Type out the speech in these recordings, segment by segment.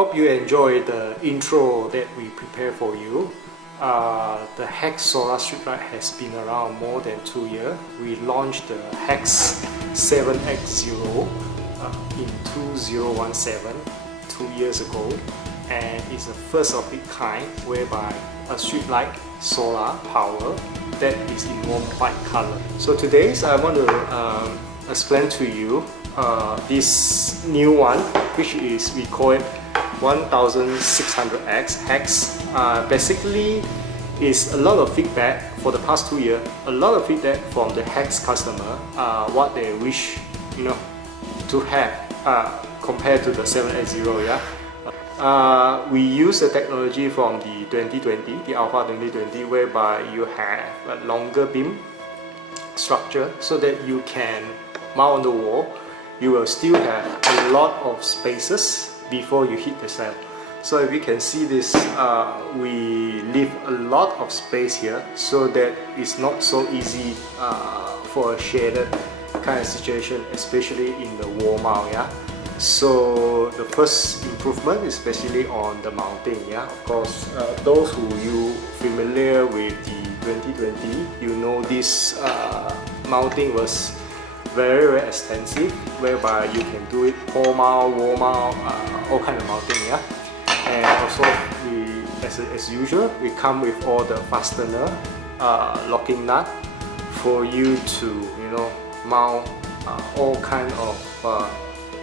Hope you enjoyed the intro that we prepared for you. The HEX solar strip light has been around more than 2 years. We launched the HEX 1600X in 2017, 2 years ago, and it's the first of its kind whereby a strip light solar power that is in warm white color. So today I want to explain to you this new one, which is, we call it 1600X HEX. Basically is a lot of feedback for the past 2 years, a lot of feedback from the HEX customer, what they wish to have compared to the 780. We use the technology from the 2020, the Alpha 2020, whereby you have a longer beam structure so that you can mount on the wall. You will still have a lot of spaces before you hit the cell. So if you can see this, we leave a lot of space here so that it's not so easy for a shaded kind of situation, especially in the wall mount. So the first improvement is especially on the mounting. Of course, those who you familiar with the 2020, you know this mounting was very extensive, whereby you can do it pole mount, wall mount, all kind of mounting. And also, as usual, we come with all the fastener, locking nut for you to mount all kind of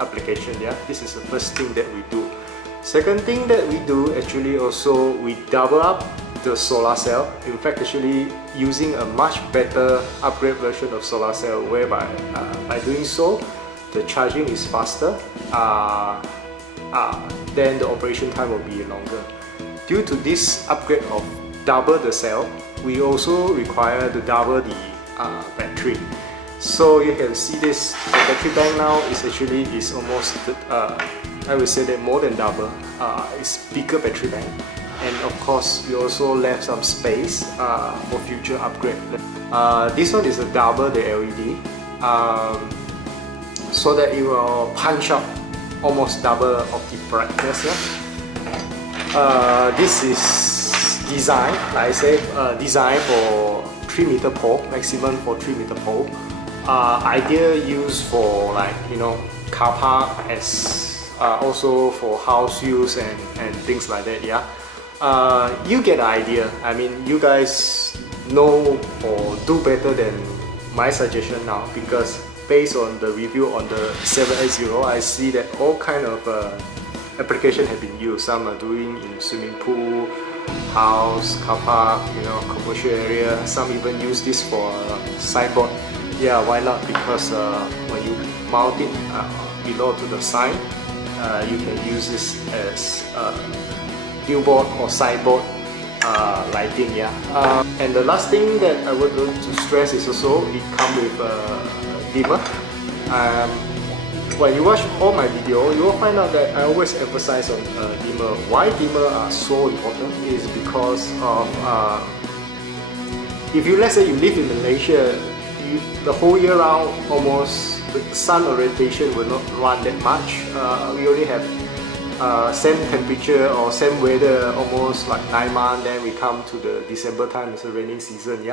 application. This is the first thing that we do. Second thing that we do, actually, also we double up the solar cell. In fact, actually using a much better upgrade version of solar cell, whereby by doing so, the charging is faster, then the operation time will be longer. Due to this upgrade of double the cell, we also require to double the battery. So you can see this, the battery bank now is almost, I would say that more than double. It's bigger battery bank. And of course, we also left some space for future upgrade. This one is a double the LED, so that it will punch up almost double of the brightness. This is designed, like I said, designed for 3-meter pole, maximum for 3-meter pole. Ideal use for car park, as also for house use and things like that. You get the idea. I mean, you guys know or do better than my suggestion now, because based on the review on the 780, I see that all kind of application have been used. Some are doing in swimming pool, house, car park, commercial area. Some even use this for signboard. Why not? Because when you mount it below to the sign, you can use this as billboard or signboard lighting. And the last thing that I would like to stress is also it comes with a dimmer. When you watch all my video, you will find out that I always emphasize on dimmer. Why dimmer are so important is because of if you, let's say you live in Malaysia, the whole year round almost the sun orientation will not run that much. We only have same temperature or same weather almost like 9 months. Then we come to the December time, it's a raining season.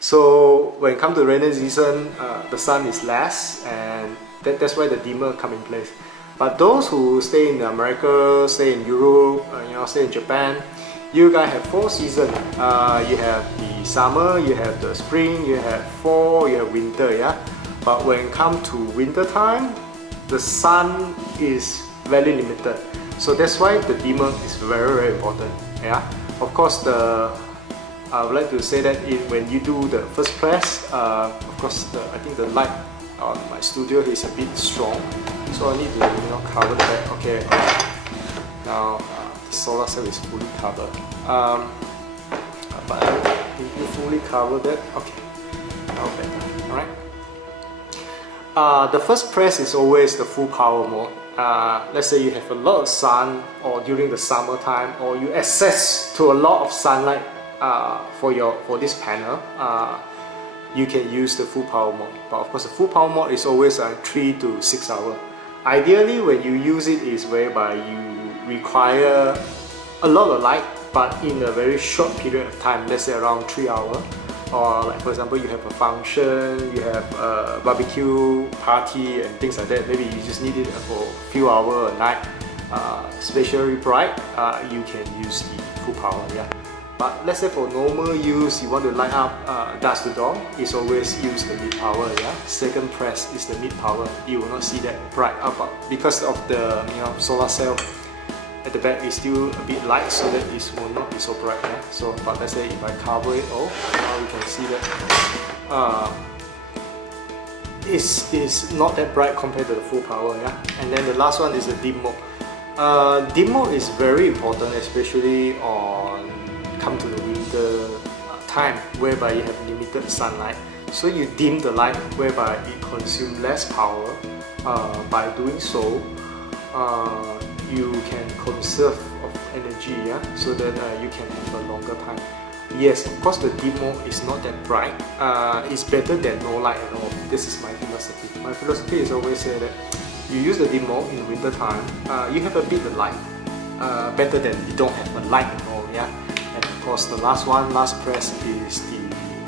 So when it comes to rainy season, the sun is less, and that's why the dimmer come in place. But those who stay in America, stay in Europe, stay in Japan, you guys have 4 seasons. You have the summer, you have the spring, you have fall, you have winter. But when it comes to winter time, the sun is very limited. So that's why the dimmer is very important. Of course, I would like to say that when you do the first press, of course, I think the light on my studio is a bit strong, so I need to cover that. Okay, now the solar cell is fully covered. But if you fully cover that, okay, now better. All right. The first press is always the full power mode. Let's say you have a lot of sun, or during the summer time, or you access to a lot of sunlight for this panel, you can use the full power mode. But of course, the full power mode is always 3 to 6 hours. Ideally, when you use it is whereby require a lot of light but in a very short period of time, let's say around 3 hours, or like for example you have a function, you have a barbecue party and things like that, maybe you just need it for a few hours a night, especially bright, you can use the full power. Yeah. But let's say for normal use, you want to light up dusk to dawn, it's always use the mid power. Yeah, second press is the mid power. You will not see that bright up because of the solar cell at the back is still a bit light, so that it will not be so bright. Yeah. So, but let's say if I cover it all, now you can see that it's not that bright compared to the full power. Yeah. And then the last one is the dim mode. Dim mode is very important, especially on come to the winter time whereby you have limited sunlight, so you dim the light whereby it consumes less power. By doing so, you can conserve of energy, yeah, so that you can have a longer time. Yes, of course the dim mode is not that bright. It's better than no light at all. This is my philosophy. My philosophy is always say that you use the dim mode in winter time, you have a bit of light, better than you don't have a light at all. Yeah. And of course the last press is the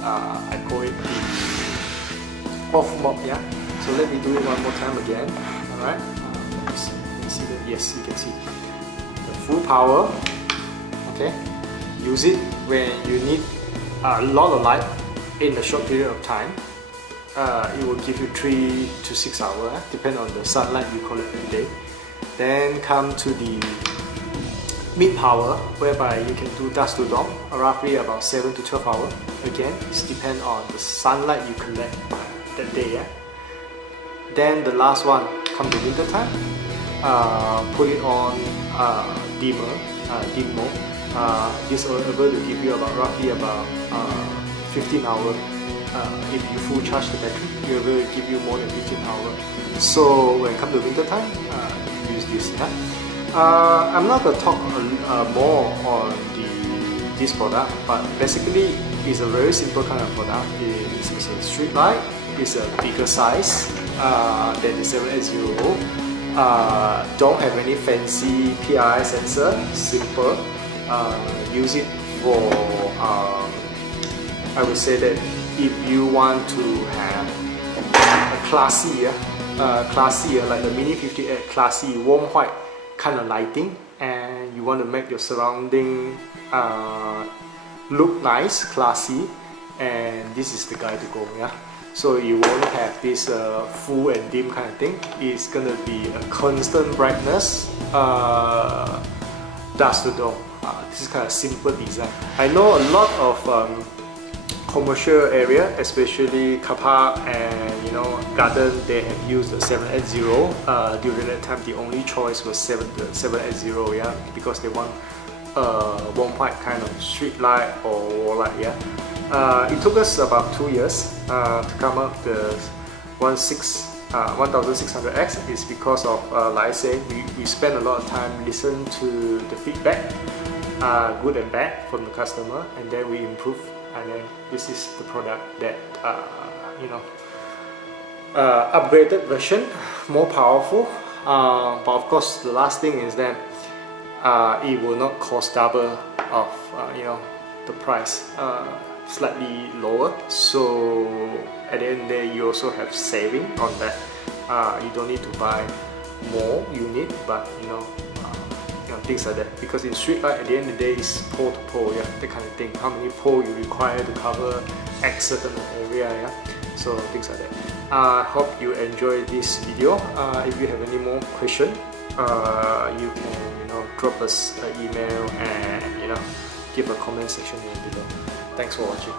I call it the off mode. Yeah. So let me do it one more time again. Alright. You can see that. Yes, you can see the full power. Okay. Use it when you need a lot of light in a short period of time. It will give you 3 to 6 hours, depending on the sunlight you collect every day. Then come to the mid power, whereby you can do dusk to dawn, roughly about 7 to 12 hours. Again, it depends on the sunlight you collect that day. Yeah. Then the last one, come to winter time, put it on dim mode. This will be able to give you roughly about 15 hours. If you full charge the battery, it will be able to give you more than 15 hours. So when it comes to winter time, use this. Yeah? I'm not going to talk more on this product, but basically it's a very simple kind of product. It's a street light. It's a bigger size than the 780. Don't have any fancy PI sensor. Simple. Use it for I would say that if you want to have a classy, like the Mini 58 classy warm white kind of lighting, and you want to make your surrounding look nice, classy, and this is the guy to go. Yeah. So you won't have this full and dim kind of thing. It's gonna be a constant brightness, dusk to dawn. This is kind of simple design. I know a lot of commercial area, especially car park and garden, they have used the 780. During that time, the only choice was 780. Yeah, because they want warm white kind of street light or wall light. Yeah. It took us about 2 years to come up the 1600X. Is because of like I say, we spend a lot of time listen to the feedback, good and bad, from the customer, and then we improve, and then this is the product that upgraded version, more powerful, but of course the last thing is that it will not cost double of the price, slightly lower, so at the end of the day you also have saving on that. You don't need to buy more unit, but things like that, because in street light at the end of the day is pole to pole, yeah, that kind of thing. How many pole you require to cover X certain area, yeah. So things like that. I hope you enjoy this video. If you have any more question, you can drop us an email and give a comment section below. Thanks for watching.